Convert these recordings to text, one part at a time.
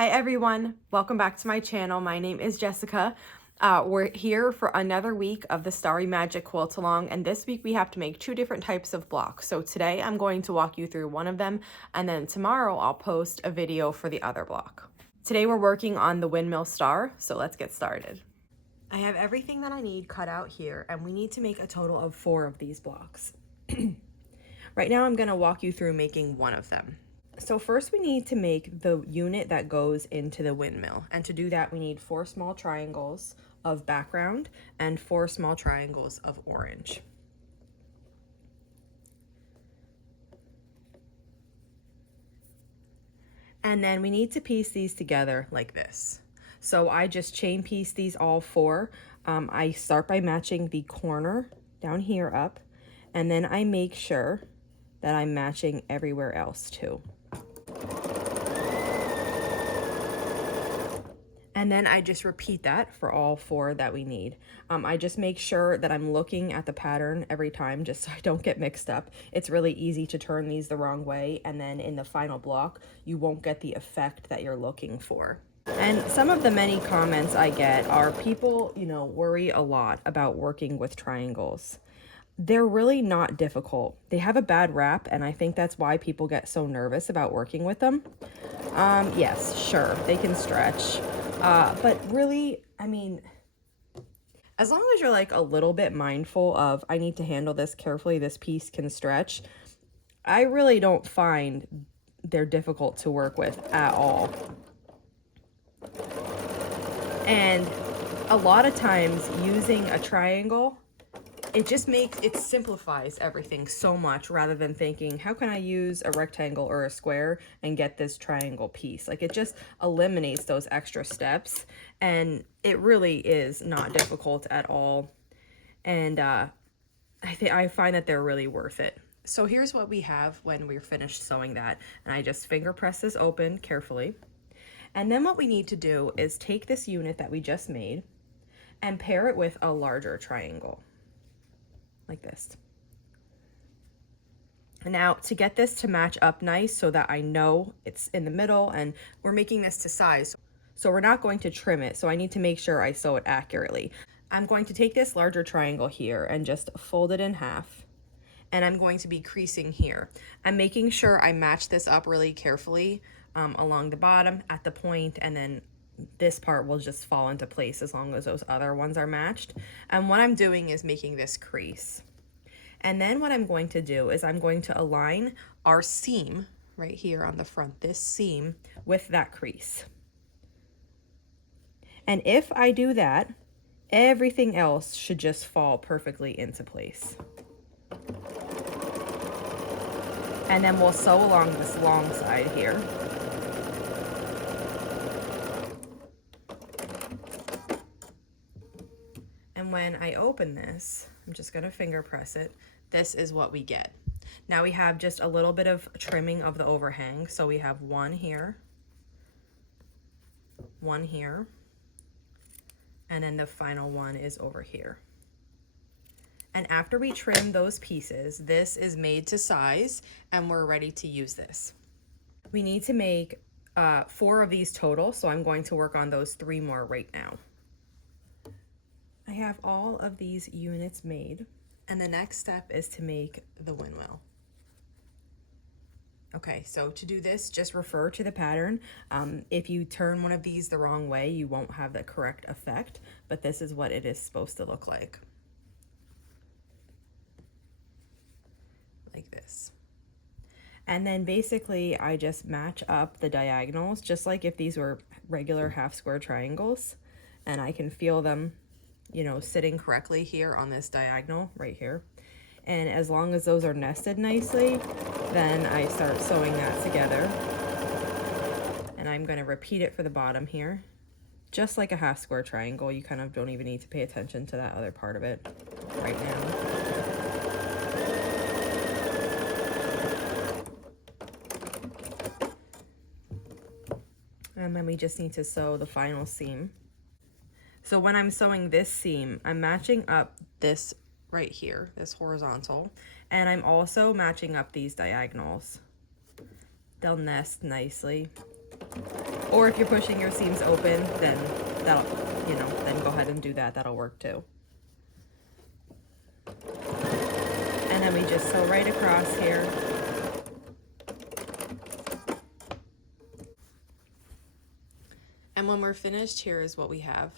Hi everyone, welcome back to my channel. My name is Jessica. We're here for another week of the Starry Magic quilt along, and this week we have to make two different types of blocks. So today I'm going to walk you through one of them, and then tomorrow I'll post a video for the other block. Today we're working on the Windmill Star, so let's get started. I have everything that I need cut out here, and we need to make a total of 4 of these blocks. Right now I'm going to walk you through making one of them. So first we need to make the unit that goes into the windmill, and to do that we need 4 small triangles of background and 4 small triangles of orange. And then we need to piece these together like this. So I just chain piece these all 4. I start by matching the corner down here up, and then I make sure that I'm matching everywhere else too. And then I just repeat that for all 4 that we need. I just make sure that I'm looking at the pattern every time just so I don't get mixed up. It's really easy to turn these the wrong way, and then in the final block, you won't get the effect that you're looking for. And some of the many comments I get are people, worry a lot about working with triangles. They're really not difficult. They have a bad rap, and I think that's why people get so nervous about working with them. Yes, sure, they can stretch. But really, I mean, as long as you're like a little bit mindful of, I need to handle this carefully, this piece can stretch, I really don't find they're difficult to work with at all. And a lot of times using a triangle, it simplifies everything so much, rather than thinking, how can I use a rectangle or a square and get this triangle piece? Like, it just eliminates those extra steps, and it really is not difficult at all. And I find that they're really worth it. So here's what we have when we're finished sewing that, and I just finger press this open carefully. And then what we need to do is take this unit that we just made and pair it with a larger triangle. Like this. And now to get this to match up nice so that I know it's in the middle, and we're making this to size, so we're not going to trim it, so I need to make sure I sew it accurately. I'm going to take this larger triangle here and just fold it in half, and I'm going to be creasing here. I'm making sure I match this up really carefully along the bottom at the point, and then this part will just fall into place as long as those other ones are matched. And what I'm doing is making this crease. And then what I'm going to do is I'm going to align our seam right here on the front, this seam, with that crease. And if I do that, everything else should just fall perfectly into place. And then we'll sew along this long side here. And when I open this, I'm just going to finger press it. This is what we get. Now we have just a little bit of trimming of the overhang. So we have one here, and then the final one is over here. And after we trim those pieces, this is made to size, and we're ready to use this. We need to make 4 of these total, so I'm going to work on those 3 more right now. I have all of these units made, and the next step is to make the windmill. Okay, so to do this, just refer to the pattern. If you turn one of these the wrong way, you won't have the correct effect, but this is what it is supposed to look like. Like this. And then basically I just match up the diagonals, just like if these were regular half square triangles, and I can feel them sitting correctly here on this diagonal right here. And as long as those are nested nicely, then I start sewing that together. And I'm going to repeat it for the bottom here. Just like a half square triangle, you kind of don't even need to pay attention to that other part of it right now. And then we just need to sew the final seam. So when I'm sewing this seam, I'm matching up this right here, this horizontal, and I'm also matching up these diagonals. They'll nest nicely. Or if you're pushing your seams open, then that'll, you know, then go ahead and do that. That'll work too. And then we just sew right across here. And when we're finished, here is what we have.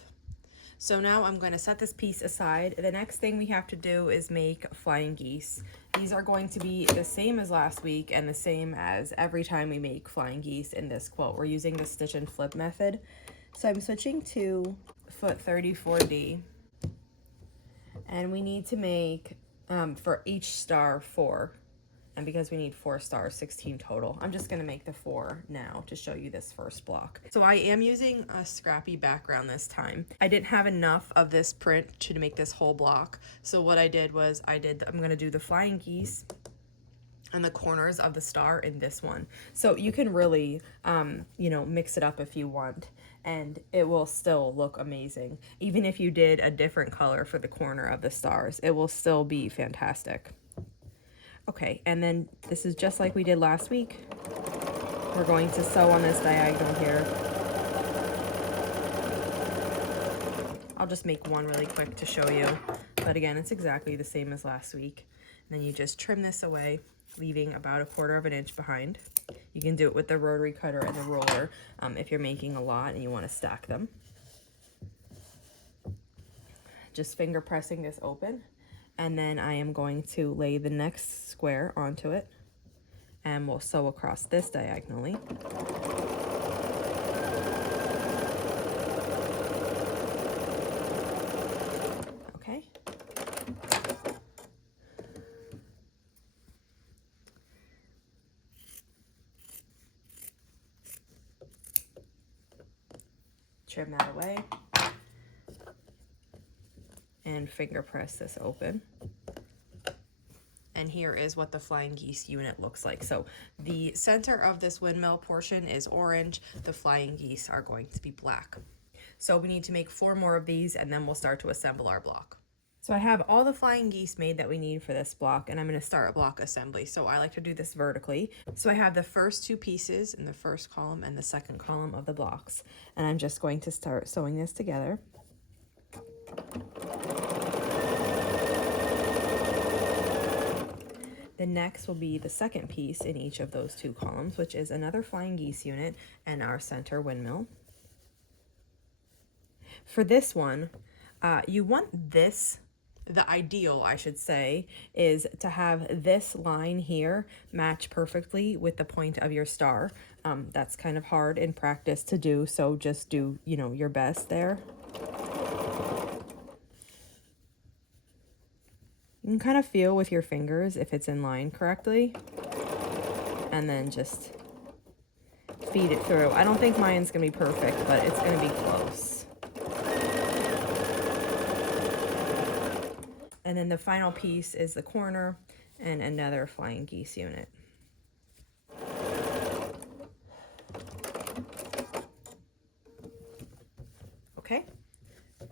So now I'm going to set this piece aside. The next thing we have to do is make flying geese. These are going to be the same as last week and the same as every time we make flying geese in this quilt. We're using the stitch and flip method. So I'm switching to foot 34D. And we need to make, for each star, 4. And because we need 4 stars, 16 total, I'm just gonna make the 4 now to show you this first block. So I am using a scrappy background this time. I didn't have enough of this print to make this whole block. So what I did was I'm gonna do the flying geese and the corners of the star in this one. So you can really, you know, mix it up if you want, and it will still look amazing. Even if you did a different color for the corner of the stars, it will still be fantastic. Okay, and then this is just like we did last week. We're going to sew on this diagonal here. I'll just make one really quick to show you, but again, it's exactly the same as last week. And then you just trim this away, leaving about 1/4 inch behind. You can do it with the rotary cutter and the roller if you're making a lot and you want to stack them. Just finger pressing this open. And then I am going to lay the next square onto it, and we'll sew across this diagonally. Okay. Trim that away. And finger press this open. And here is what the flying geese unit looks like. So the center of this windmill portion is orange. The flying geese are going to be black. So we need to make 4 more of these, and then we'll start to assemble our block. So I have all the flying geese made that we need for this block, and I'm going to start a block assembly. So I like to do this vertically. So I have the first 2 pieces in the first column and the second column of the blocks. And I'm just going to start sewing this together. The next will be the second piece in each of those 2 columns, which is another flying geese unit and our center windmill. For this one, you want this, the ideal, I should say, is to have this line here match perfectly with the point of your star. That's kind of hard in practice to do, so just do, you know, your best there. You can kind of feel with your fingers if it's in line correctly, and then just feed it through. I don't think mine's gonna be perfect, but it's gonna be close. And then the final piece is the corner and another flying geese unit. Okay,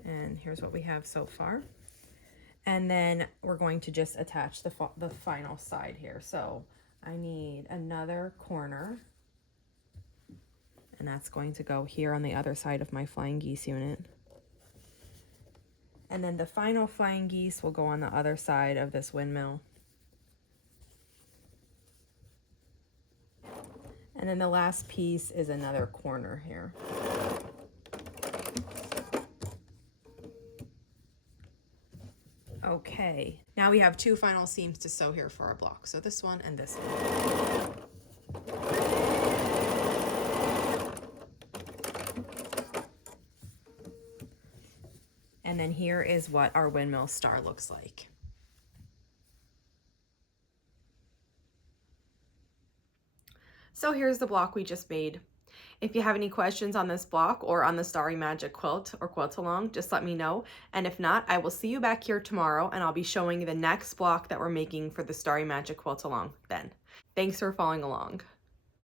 and here's what we have so far. And then we're going to just attach the final side here. So I need another corner, and that's going to go here on the other side of my flying geese unit. And then the final flying geese will go on the other side of this windmill. And then the last piece is another corner here. Okay, now we have 2 final seams to sew here for our block. So this one and this one. And then here is what our windmill star looks like. So here's the block we just made. If you have any questions on this block or on the Starry Magic quilt or quilt along, just let me know. And if not, I will see you back here tomorrow, and I'll be showing you the next block that we're making for the Starry Magic quilt along then. Thanks for following along.